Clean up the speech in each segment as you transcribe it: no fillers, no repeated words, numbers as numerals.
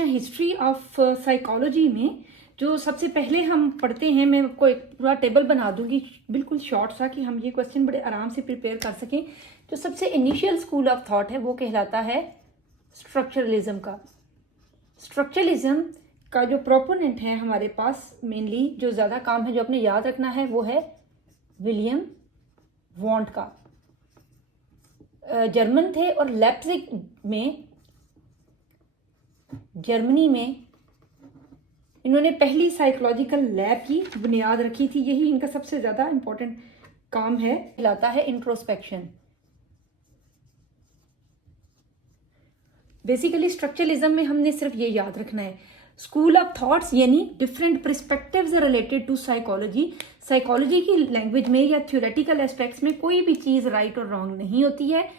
History of psychology में जो सबसे पहले हम पढ़ते हैं, मैं आपको एक पूरा टेबल बना दूंगी बिल्कुल शॉर्ट सा कि हम ये क्वेश्चन बड़े आराम से प्रिपेयर कर सकें। जो सबसे इनिशियल स्कूल ऑफ थॉट है वो कहलाता है स्ट्रक्चरलिज्म का। स्ट्रक्चरलिज्म का जो प्रोपोनेंट है हमारे पास, मेनली जो ज़्यादा काम है जो आपने याद रखना है वो है विलियम वॉन्ट का। जर्मन थे और लेप्जिग में, जर्मनी में इन्होंने पहली साइकोलॉजिकल लैब की बुनियाद रखी थी। यही इनका सबसे ज़्यादा इम्पोर्टेंट काम है, कहलाता है इंट्रोस्पेक्शन। बेसिकली स्ट्रक्चरलिज्म में हमने सिर्फ ये याद रखना है, स्कूल ऑफ थॉट्स यानी different perspectives related to psychology. Psychology की लैंग्वेज में या थ्योरेटिकल एस्पेक्ट्स में कोई भी चीज़ राइट और रॉन्ग नहीं होती है।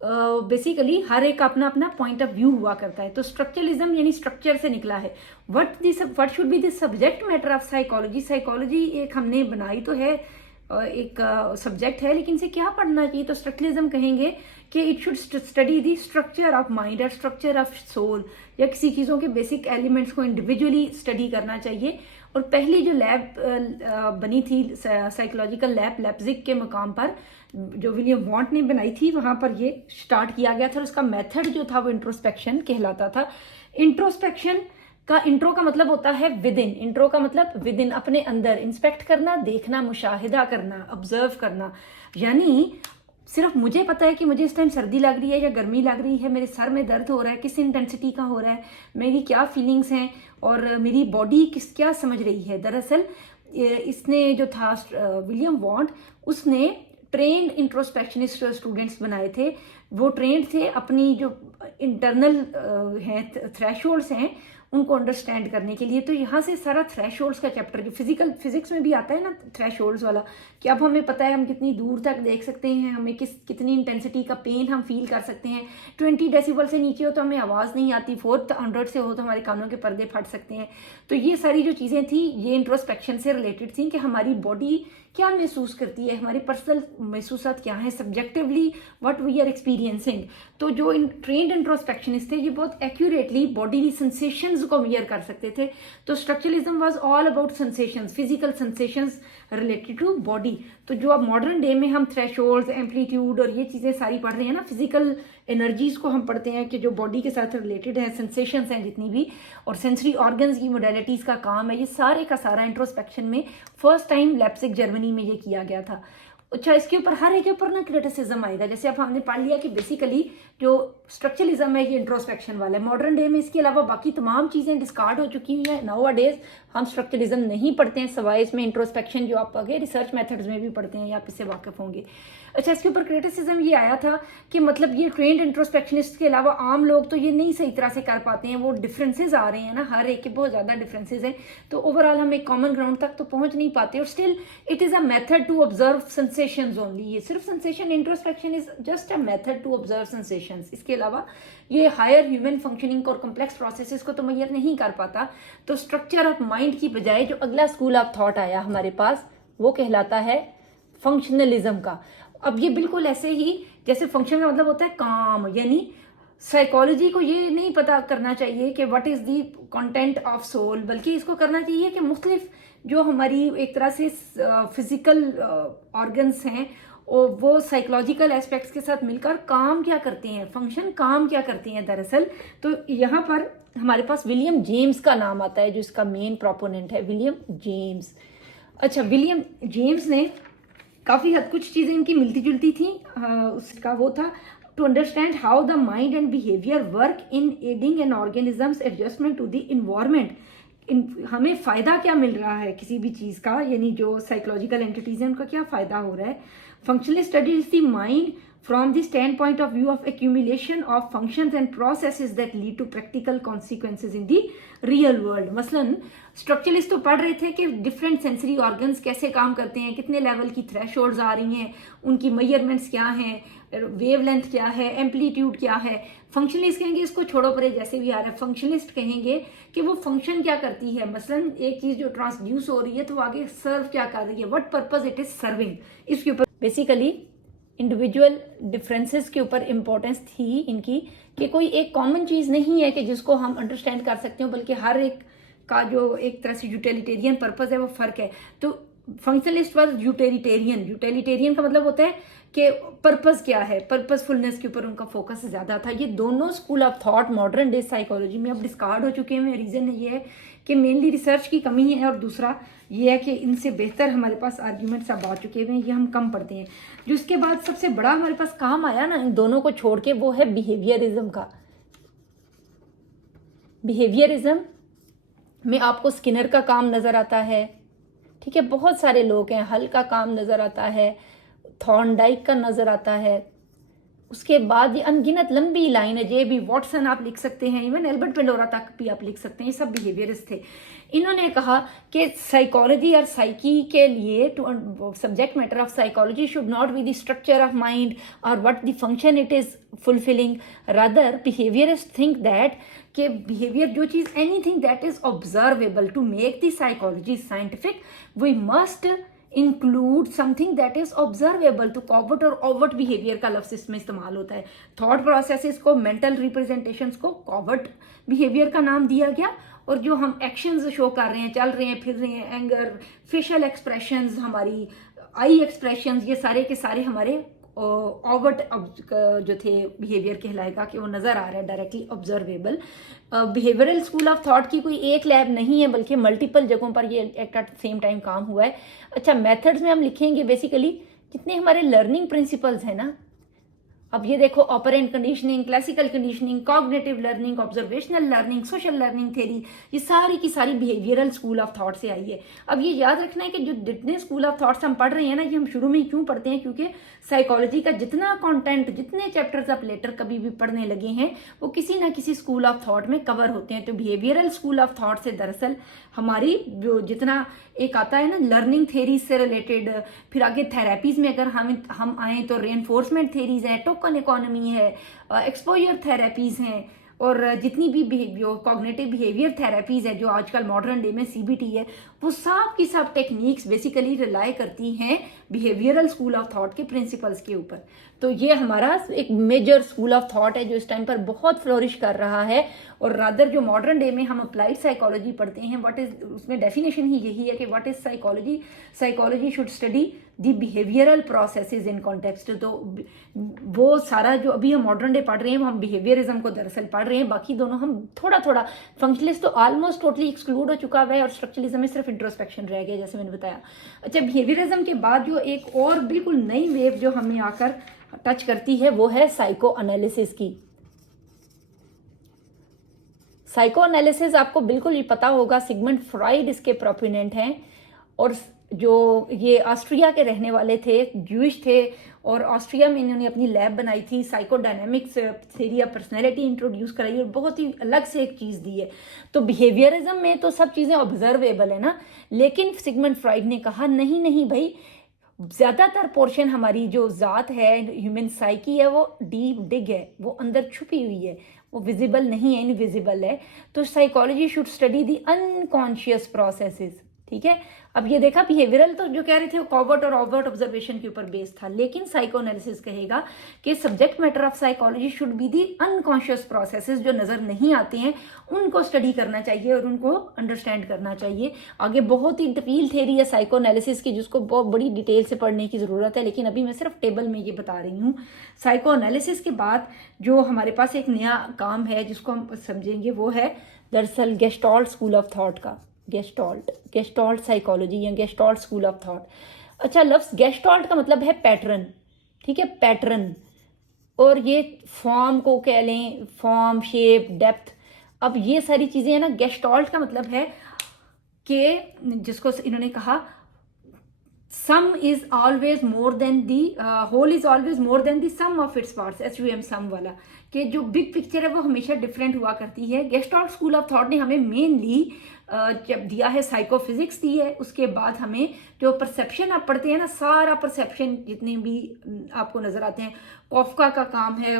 बेसिकली हर एक अपना अपना पॉइंट ऑफ व्यू हुआ करता है। तो स्ट्रक्चरलिज्म यानी स्ट्रक्चर से निकला है। What should be the subject matter of psychology. Psychology एक हमने बनाई तो है, एक सब्जेक्ट है, लेकिन इसे क्या पढ़ना चाहिए। तो स्ट्रक्चरलिज्म कहेंगे कि it should study the structure of mind और स्ट्रक्चर ऑफ सोल, या किसी चीज़ों के बेसिक एलिमेंट्स को इंडिविजुअली स्टडी करना चाहिए। और पहली जो लैब बनी थी साइकोलॉजिकल लैब लेप्जिग के मुकाम पर, जो विलियम वॉन्ट ने बनाई थी, वहां पर ये स्टार्ट किया गया था। और उसका मेथड जो था वो इंट्रोस्पेक्शन कहलाता था। इंट्रोस्पेक्शन का इंट्रो का मतलब होता है विद इन। इंट्रो का मतलब विद इन, अपने अंदर इंस्पेक्ट करना, देखना, मुशाहिदा करना, ऑब्जर्व करना। यानी सिर्फ मुझे पता है कि मुझे इस टाइम सर्दी लग रही है या गर्मी लग रही है, मेरे सर में दर्द हो रहा है, किस इंटेंसिटी का हो रहा है, मेरी क्या फीलिंग्स हैं और मेरी बॉडी क्या समझ रही है। दरअसल इसने जो था विलियम वॉन्ट, उसने ट्रेंड इंट्रोस्पेक्शनिस्ट स्टूडेंट्स बनाए थे। वो ट्रेंड थे अपनी जो इंटरनल हैं थ्रेशोल्ड्स हैं उनको अंडरस्टैंड करने के लिए। तो यहाँ से सारा थ्रेशोल्ड्स का चैप्टर, जो फिजिक्स में भी आता है ना थ्रेशोल्ड्स वाला, कि अब हमें पता है हम कितनी दूर तक देख सकते हैं, हमें कितनी इंटेंसिटी का पेन हम फील कर सकते हैं। 20 डेसिबल से नीचे हो तो हमें आवाज़ नहीं आती, 400 से हो तो हमारे कानों के पर्दे फट सकते हैं। तो ये सारी जो चीज़ें थी ये इंट्रोस्पेक्शन से रिलेटेड थी कि हमारी बॉडी क्या महसूस करती है, हमारी पर्सनल महसूसात क्या है, subjectively what we are experiencing. तो जो ट्रेंड इंट्रोस्पेक्शनिस्ट थे ये बहुत एक्यूरेटली बॉडी सेंसेशंस को मेजर कर सकते थे। तो structuralism was all about sensations, physical sensations related to body. तो जो अब मॉडर्न डे में हम थ्रेशोल्ड्स, एम्पलीट्यूड और ये चीज़ें सारी पढ़ रहे हैं ना, फिजिकल एनर्जीज को हम पढ़ते हैं कि जो बॉडी के साथ रिलेटेड है, सेंसेशंस हैं जितनी भी, और सेंसरी ऑर्गन्स की मोडेलिटीज़ का काम है, ये सारे का सारा इंट्रोस्पेक्शन में फर्स्ट टाइम लेप्जिग जर्मनी में ये किया गया था। अच्छा, इसके ऊपर हर एक के ऊपर ना क्रिटिसिज्म आएगा। जैसे अब हमने पढ़ लिया कि बेसिकली जो स्ट्रक्चरलिज्म है ये इंट्रोस्पेक्शन वाला है। मॉडर्न डे में इसके अलावा बाकी तमाम चीज़ें डिस्कार्ड हो चुकी हैं। नाउ अ डेज हम स्ट्रक्चरलिज्म नहीं पढ़ते हैं, सवाए इसमें इंट्रोस्पेक्शन जो आप आगे रिसर्च मेथड्स में भी पढ़ते हैं या आप इससे वाकिफ होंगे। अच्छा, इसके ऊपर क्रिटिसिज्म ये आया था कि मतलब ये ट्रेंड इंट्रोस्पेक्शनिस्ट के अलावा आम लोग तो ये नहीं सही तरह से कर पाते हैं। वो डिफरेंसेस आ रहे हैं ना, हर एक के बहुत ज़्यादा डिफरेंसेस हैं, तो ओवरऑल हम एक कॉमन ग्राउंड तक तो पहुंच नहीं पाते। और still it is a method to observe sensations only. ये सिर्फ sensation, introspection is just a method to observe sensations. इसके अलावा ये हायर ह्यूमन फंक्शनिंग और कॉम्प्लेक्स प्रोसेसेस को तो मेजर नहीं कर पाता। तो स्ट्रक्चर ऑफ माइंड की बजाय जो अगला स्कूल ऑफ थॉट आया हमारे पास वो कहलाता है फंक्शनलिज्म का। अब ये बिल्कुल ऐसे ही जैसे फंक्शन का मतलब होता है काम, यानी साइकोलॉजी को ये नहीं पता करना चाहिए कि what is the content of soul, बल्कि इसको करना चाहिए कि मुख्तलिफ जो हमारी एक तरह से फिजिकल ऑर्गन्स हैं और वो साइकोलॉजिकल एस्पेक्ट्स के साथ मिलकर काम क्या करते हैं, फंक्शन काम क्या करते हैं दरअसल। तो यहाँ पर हमारे पास विलियम जेम्स का नाम आता है जो इसका मेन प्रोपोनेंट है, विलियम जेम्स। अच्छा, विलियम जेम्स ने काफ़ी हद कुछ चीज़ें इनकी मिलती जुलती थी। उसका वो था to understand how the mind and behaviour work in aiding an organism's adjustment to the environment. हमें फ़ायदा क्या मिल रहा है किसी भी चीज़ का, यानी जो साइकोलॉजिकल एंटिटीज हैं उनका क्या फ़ायदा हो रहा है। Functionally studies the mind from the standpoint of view of accumulation of functions and processes that lead to practical consequences in the real world। मसलन स्ट्रक्चरलिस्ट तो पढ़ रहे थे कि डिफरेंट सेंसरी ऑर्गन्स कैसे काम करते हैं, कितने लेवल की थ्रेशोल्ड्स आ रही हैं, उनकी मेजरमेंट्स क्या हैं, वेवलेंथ क्या है, एम्पलीट्यूड क्या है। फंक्शनलिस्ट कहेंगे इसको छोड़ो परे, जैसे भी आ रहा है। फंक्शनलिस्ट कहेंगे कि वो फंक्शन क्या करती है, मसलन एक चीज़ जो ट्रांसड्यूस हो रही है तो आगे सर्व क्या कर रही है, what purpose it is serving. इसके ऊपर बेसिकली इंडिविजुअल डिफरेंसेस के ऊपर इम्पोर्टेंस थी इनकी, कि कोई एक कॉमन चीज़ नहीं है कि जिसको हम अंडरस्टैंड कर सकते हो, बल्कि हर एक का जो एक तरह से यूटिलिटेरियन पर्पस है वो फ़र्क है। तो फंक्शनलिस्ट वाज यूटिलिटेरियन। यूटिलिटेरियन का मतलब होता है कि पर्पस क्या है, पर्पसफुलनेस के ऊपर उनका फोकस ज़्यादा था। ये दोनों school of thought modern day psychology में अब डिस्कार्ड हो चुके हैं। रीज़न ये है कि मेनली रिसर्च की कमी है, और दूसरा ये है कि इनसे बेहतर हमारे पास आर्ग्यूमेंट्स अब आ चुके हुए हैं, ये हम कम पढ़ते हैं। जो इसके बाद सबसे बड़ा हमारे पास काम आया ना इन दोनों को छोड़ के, वो है बिहेवियरिज्म का। बिहेवियरिज्म में आपको स्किनर का काम नज़र आता है, ठीक है, बहुत सारे लोग हैं, हल का काम नज़र आता है, थॉर्नडाइक का नज़र आता है। उसके बाद ये अनगिनत लंबी लाइन है, जे बी वॉटसन आप लिख सकते हैं, इवन एल्बर्ट पेंडोरा तक भी आप लिख सकते हैं, ये सब बिहेवियरिस्ट थे। इन्होंने कहा कि साइकोलॉजी और साइकी के लिए subject matter of psychology should not be the structure of mind और what the function it is fulfilling, rather behaviourist think that कि बिहेवियर जो चीज़ anything that is observable to make the psychology scientific, we must include something that is observable. तो covert और overt behaviour का लफ्ज इसमें इस्तेमाल होता है। थॉट प्रोसेसेस को, मेंटल रिप्रेजेंटेशंस को कॉवर्ट बिहेवियर का नाम दिया गया, और जो हम एक्शंस शो कर रहे हैं, चल रहे हैं, फिर रहे हैं, एंगर, फेशियल एक्सप्रेशंस, हमारी आई एक्सप्रेशंस, ये सारे के सारे हमारे ओवर्ट जो थे बिहेवियर कहलाएगा, कि वो नज़र आ रहा है, directly observable. Behavioural school of thought की कोई एक लैब नहीं है, बल्कि मल्टीपल जगहों पर ये एट सेम टाइम काम हुआ है। अच्छा, मेथड्स में हम लिखेंगे बेसिकली जितने हमारे लर्निंग प्रिंसिपल्स हैं ना, अब ये देखो, operant conditioning, classical conditioning, cognitive learning, observational learning, social learning theory, ये सारी की सारी बिहेवियरल स्कूल ऑफ थॉट से आई है। अब ये याद रखना है कि जो जितने स्कूल ऑफ थॉट्स हम पढ़ रहे हैं ना, ये हम शुरू में ही क्यों पढ़ते हैं, क्योंकि साइकोलॉजी का जितना कंटेंट, जितने चैप्टर्स आप लेटर कभी भी पढ़ने लगे हैं, वो किसी ना किसी स्कूल ऑफ थॉट में कवर होते हैं। तो बिहेवियरल स्कूल ऑफ थॉट से दरअसल हमारी जो जितना एक आता है ना लर्निंग थेरीज से रिलेटेड, फिर आगे थेरेपीज में अगर हम आए तो रेनफोर्समेंट थेरीज है, टोकन इकोनॉमी है, एक्सपोजर थेरेपीज हैं, और जितनी भी कॉग्निटिव बिहेवियर थेरेपीज है जो आजकल मॉडर्न डे में सीबीटी है, वो सब की सब टेक्निक्स बेसिकली रिलाई करती हैं बिहेवियरल स्कूल ऑफ थॉट के प्रिंसिपल्स के ऊपर। तो ये हमारा एक मेजर स्कूल ऑफ थॉट है जो इस टाइम पर बहुत फ्लोरिश कर रहा है। और रादर जो मॉडर्न डे में हम अप्लाइड साइकोलॉजी पढ़ते हैं, व्हाट इज, उसमें डेफिनेशन ही यही है कि what is psychology, psychology should study the behavioural processes in context. तो वो सारा जो अभी हम मॉडर्न डे पढ़ रहे हैं, वो हम बिहेवियरिज्म को दरअसल पढ़ रहे हैं, बाकी दोनों हम थोड़ा थोड़ा, फंक्शनलिस्ट तो ऑलमोस्ट टोटली एक्सक्लूड हो चुका है, और स्ट्रक्चरलिज्म में सिर्फ इंट्रोस्पेक्शन रह गया, जैसे मैंने बताया। अच्छा, बिहेवियरिज्म के बाद जो एक और बिल्कुल नई वेव जो हमें आकर टच करती है, वो है साइको एनालिसिस की। साइको एनालिसिस आपको बिल्कुल ही पता होगा, सिगमंड फ्राइड इसके प्रोपोनेंट हैं, और जो ये ऑस्ट्रिया के रहने वाले थे, ज्यूइश थे, और ऑस्ट्रिया में इन्होंने अपनी लैब बनाई थी, साइकोडायनेमिक्स थ्योरी ऑफ पर्सनैलिटी इंट्रोड्यूस कराई, और बहुत ही अलग से एक चीज़ दी है। तो बिहेवियरिज्म में तो सब चीज़ें ऑब्जर्वेबल है ना, लेकिन सिगमंड फ्राइड ने कहा नहीं नहीं भाई, ज़्यादातर पोर्शन हमारी जो ज़ात है, ह्यूमन साइकी है, वो डीप डिग है, वो अंदर छुपी हुई है, वो विजिबल नहीं है, इनविजिबल है। तो psychology should study the unconscious processes, ठीक है। अब ये देखा, बिहेवियरल तो जो कह रहे थे वो कॉवर्ट और ओवर्ट ऑब्जर्वेशन के ऊपर बेस्ड था, लेकिन साइको एनालिसिस कहेगा कि subject matter of psychology should be the unconscious processes, जो नजर नहीं आते हैं उनको स्टडी करना चाहिए और उनको अंडरस्टैंड करना चाहिए। आगे बहुत ही डिटेल थ्योरी है साइको एनालिसिस की, जिसको बहुत बड़ी डिटेल से पढ़ने की जरूरत है, लेकिन अभी मैं सिर्फ टेबल में ये बता रही हूँ। साइको एनालिसिस के बाद जो हमारे पास एक नया काम है जिसको हम समझेंगे, वो है दरअसल गेस्टाल्ट स्कूल ऑफ थॉट का। गेस्टाल्ट साइकोलॉजी या गेस्टाल्ट स्कूल ऑफ थॉट। अच्छा, लफ्ज गेस्टाल्ट का मतलब है पैटर्न, ठीक है, पैटर्न, और ये फॉर्म को कह लें, फॉर्म, शेप, डेप्थ। अब ये सारी चीजें है ना, गेस्टाल्ट का मतलब है कि जिसको इन्होंने कहा sum is always more than the whole is always more than the sum of its parts, SUM sum वाला, कि जो बिग पिक्चर है वो हमेशा डिफरेंट हुआ करती है। गेस्टॉल्ट स्कूल ऑफ थॉट ने हमें मेनली जब दिया है साइकोफिजिक्स दी है, उसके बाद हमें जो परसेप्शन आप पढ़ते हैं ना, सारा परसेप्शन जितने भी आपको नजर आते हैं, कॉफका का काम है,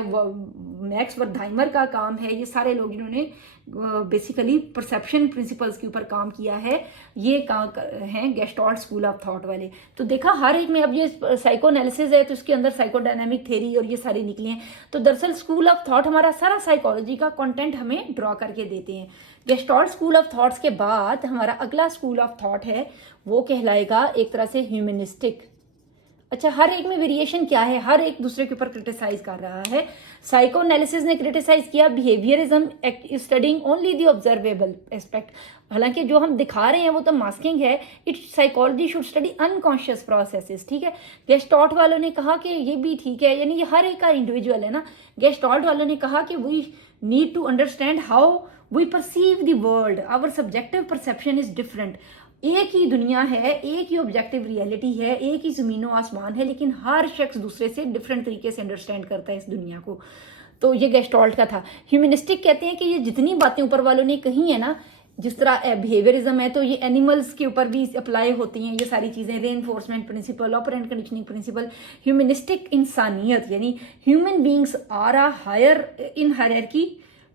मैक्स वर्थहाइमर का काम है, ये सारे लोग जिन्होंने बेसिकली परसेप्शन प्रिंसिपल्स के ऊपर काम किया है, ये हैं गेस्टॉल्ट स्कूल ऑफ थॉट वाले। तो देखा हर एक में, अब ये साइको एनालिसिस है तो इसके अंदर साइकोडायनामिक थ्योरी और ये सारी निकली हैं। तो दरअसल स्कूल ऑफ थॉट हमारा सारा साइकोलॉजी का कंटेंट हमें ड्रॉ करके देते हैं। गेस्टॉल्ट स्कूल ऑफ थॉट्स के बाद हमारा अगला स्कूल ऑफ थॉट है, वो कहलाएगा एक तरह से ह्यूमनिस्टिक। अच्छा, हर एक में वेरिएशन क्या है, हर एक दूसरे के ऊपर क्रिटिसाइज कर रहा है। साइको एनालिसिस ने क्रिटिसाइज किया behaviourism studying only the observable aspect, हालांकि जो हम दिखा रहे हैं वो तो मास्किंग है। It psychology should study unconscious processes, ठीक है। गेस्टॉल्ट वालों ने कहा कि ये भी ठीक है, यानी ये हर एक का इंडिविजुअल है ना। गेस्टॉल्ट वालों ने कहा कि we need to understand how we perceive the world, our subjective perception is different. एक ही दुनिया है, एक ही ऑब्जेक्टिव रियलिटी है, एक ही जमीनो आसमान है, लेकिन हर शख्स दूसरे से डिफरेंट तरीके से अंडरस्टैंड करता है इस दुनिया को। तो ये गेस्टॉल्ट का था। ह्यूमनिस्टिक कहते हैं कि ये जितनी बातें ऊपर वालों ने कही है ना, जिस तरह बिहेवियरिज्म है तो ये एनिमल्स के ऊपर भी अप्लाई होती हैं, ये सारी चीजें, reinforcement principle, operant conditioning principle. Humanistic इंसानियत यानी human beings are a higher in hierarchy,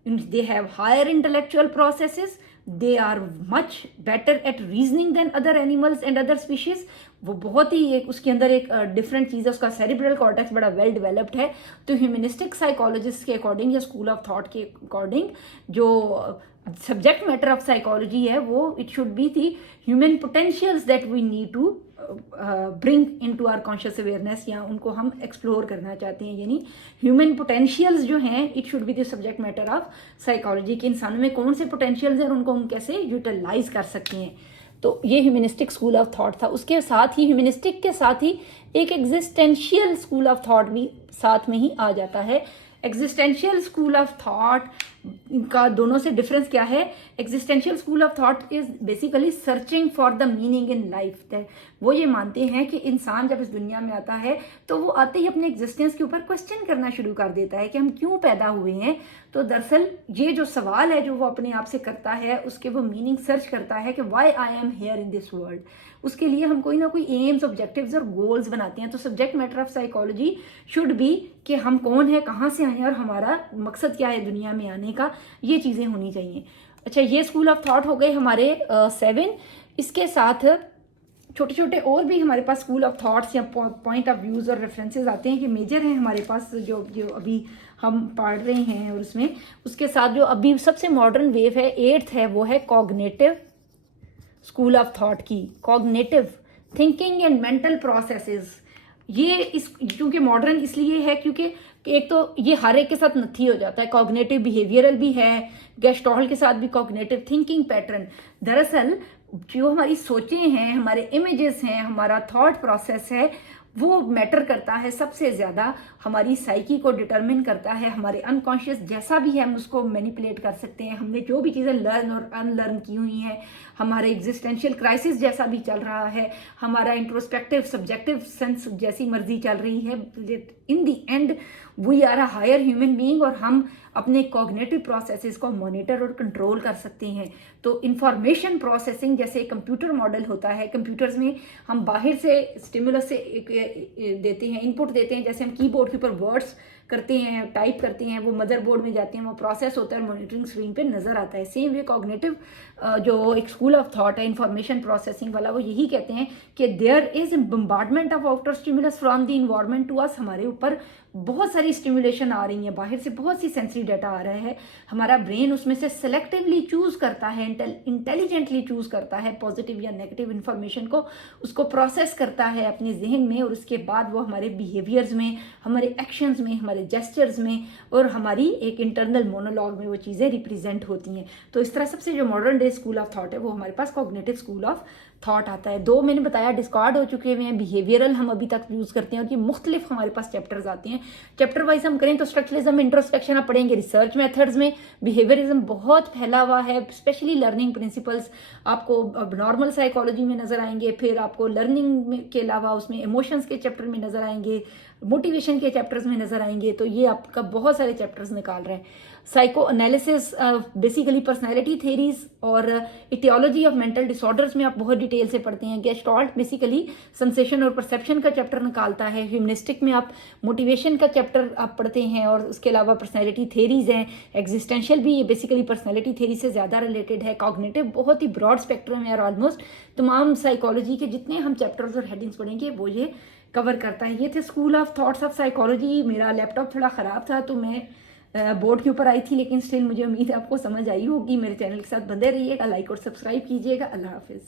they have higher intellectual processes, they are much better at reasoning than other animals and other species। वो बहुत ही एक उसके अंदर एक डिफरेंट चीज़ है, उसका सेरिब्रल कॉर्टेक्स बड़ा वेल डेवलप्ड है। तो ह्यूमनिस्टिक साइकोलॉजिस्ट के अकॉर्डिंग या स्कूल ऑफ थॉट के अकॉर्डिंग जो सब्जेक्ट मैटर ऑफ साइकोलॉजी है वो it should be the human potentials that we need to bring into our conscious awareness, या उनको हम एक्सप्लोर करना चाहते हैं। यानी ह्यूमन पोटेंशियल्स जो हैं it should be the subject matter of psychology, के इंसानों में कौन से पोटेंशियल्स हैं और उनको हम कैसे यूटिलाइज कर सकते हैं। तो ये ह्यूमनिस्टिक स्कूल ऑफ थॉट था। उसके साथ ही ह्यूमनिस्टिक के साथ ही एक एग्जिस्टेंशियल स्कूल ऑफ थॉट भी साथ में ही आ जाता है। एग्जिस्टेंशियल स्कूल ऑफ थॉट का दोनों से डिफरेंस क्या है? Existential school of thought is basically searching for the meaning in life. वो ये मानते हैं कि इंसान जब इस दुनिया में आता है तो वो आते ही अपने एग्जिस्टेंस के ऊपर क्वेश्चन करना शुरू कर देता है कि हम क्यों पैदा हुए हैं। तो दरअसल ये जो सवाल है जो वो अपने आप से करता है, उसके वो मीनिंग सर्च करता है कि why I am here in this world. उसके लिए हम कोई ना कोई एम्स, ऑब्जेक्टिव्स और गोल्स बनाते हैं। तो subject matter of psychology should be कि हम कौन है, कहाँ से आए हैं और हमारा मकसद क्या है दुनिया में आने का, ये चीज़ें होनी चाहिए। अच्छा, ये स्कूल ऑफ थॉट हो गए हमारे 7। इसके साथ छोटे छोटे और भी हमारे पास स्कूल ऑफ थॉट्स या पॉइंट ऑफ व्यूज़ और रेफरेंसेस आते हैं कि मेजर हैं हमारे पास जो जो अभी हम पढ़ रहे हैं। और उसमें उसके साथ जो अभी सबसे मॉडर्न वेव है 8th है, वो है कॉग्निटिव स्कूल ऑफ थॉट की। Cognitive thinking and mental processes, ये इस क्योंकि मॉडर्न इसलिए है क्योंकि एक तो ये हर एक के साथ नथी हो जाता है। कॉग्निटिव बिहेवियरल भी है, गेस्टॉल्ट के साथ भी कॉग्निटिव थिंकिंग पैटर्न। दरअसल जो हमारी सोचें हैं, हमारे इमेजेस हैं, हमारा थॉट प्रोसेस है, वो मैटर करता है सबसे ज़्यादा, हमारी साइकी को डिटरमिन करता है। हमारे अनकॉन्शियस जैसा भी है हम उसको मैनिपुलेट कर सकते हैं। हमने जो भी चीज़ें लर्न और अनलर्न की हुई हैं, हमारे एग्जिस्टेंशियल क्राइसिस जैसा भी चल रहा है, हमारा इंट्रोस्पेक्टिव सब्जेक्टिव सेंस जैसी मर्जी चल रही है, in the end we are a higher human being और हम अपने कॉग्निटिव प्रोसेसेस को मॉनिटर और कंट्रोल कर सकते हैं। तो इंफॉर्मेशन प्रोसेसिंग जैसे कंप्यूटर मॉडल होता है, कंप्यूटर्स में हम बाहर से स्टिमुलस से देते हैं, इनपुट देते हैं, जैसे हम कीबोर्ड के ऊपर वर्ड्स करते हैं, टाइप करते हैं, वो मदरबोर्ड में जाते हैं, वो प्रोसेस होता है, मॉनिटरिंग स्क्रीन पे नजर आता है। सेम वे कॉग्निटिव जो एक स्कूल ऑफ थॉट है इंफॉर्मेशन प्रोसेसिंग वाला, वो यही कहते हैं कि there is bombardment of outer stimulus from the environment to us. हमारे ऊपर बहुत सारी स्टिमुलेशन आ रही है, बाहर से बहुत सी सेंसरी डाटा आ रहा है। हमारा ब्रेन उसमें से सेलेक्टिवली चूज करता है, इंटेलिजेंटली चूज करता है पॉजिटिव या नेगेटिव इंफॉर्मेशन को, उसको प्रोसेस करता है अपने जहन में, और उसके बाद वो हमारे बिहेवियर्स में, हमारे एक्शंस में, हमारे जेस्चर्स में और हमारी एक इंटरनल मोनोलॉग में वो चीज़ें रिप्रेजेंट होती हैं। तो इस तरह सबसे जो modern day school of thought है वो हमारे पास कॉग्निटिव स्कूल ऑफ थॉट आता है। 2 मैंने बताया डिस्कार्ड हो चुके हुए हैं, बिहेवियरल हम अभी तक यूज़ करते हैं और ये मुख्तलिफ हमारे पास चैप्टर्स आते हैं। चैप्टर वाइज हम करें तो स्ट्रक्चरलिज्म, इंट्रोस्पेक्शन आप पढ़ेंगे, रिसर्च मेथड्स में बिहेवियरिज्म बहुत फैला हुआ है, स्पेशली लर्निंग प्रिंसिपल्स आपको नॉर्मल साइकोलॉजी में नजर आएंगे, फिर आपको लर्निंग के अलावा उसमें इमोशंस के चैप्टर में नजर आएंगे, मोटिवेशन के चैप्टर्स में नजर आएंगे, तो ये आपका बहुत सारे चैप्टर्स निकाल रहे हैं। Psycho analysis, basically personality theories और इटियोलॉजी ऑफ मेंटल डिसऑर्डर्स में आप बहुत डिटेल से पढ़ते हैं। गेस्टाल्ट बेसिकली सेंसेशन और परसेप्शन का चैप्टर निकालता है। ह्यूमनिस्टिक में आप मोटिवेशन का चैप्टर आप पढ़ते हैं, और उसके अलावा पर्सनैलिटी थेरीज हैं। एग्जिस्टेंशियल भी ये बेसिकली पर्सनैलिटी थेरी से ज़्यादा रिलेटेड है। कॉग्निटिव बहुत ही ब्रॉड स्पेक्ट्रम है, और ऑलमोस्ट तमाम साइकोलॉजी के जितने हम चैप्टर्स और हेडिंग्स पढ़ेंगे वो ये कवर करता है। ये थे school of thoughts of psychology. मेरा लैपटॉप थोड़ा ख़राब था तो मैं बोर्ड के ऊपर आई थी, लेकिन स्टिल मुझे उम्मीद है आपको समझ आई होगी। मेरे चैनल के साथ बंधे रहिएगा, लाइक और सब्सक्राइब कीजिएगा। अल्लाह हाफिज़।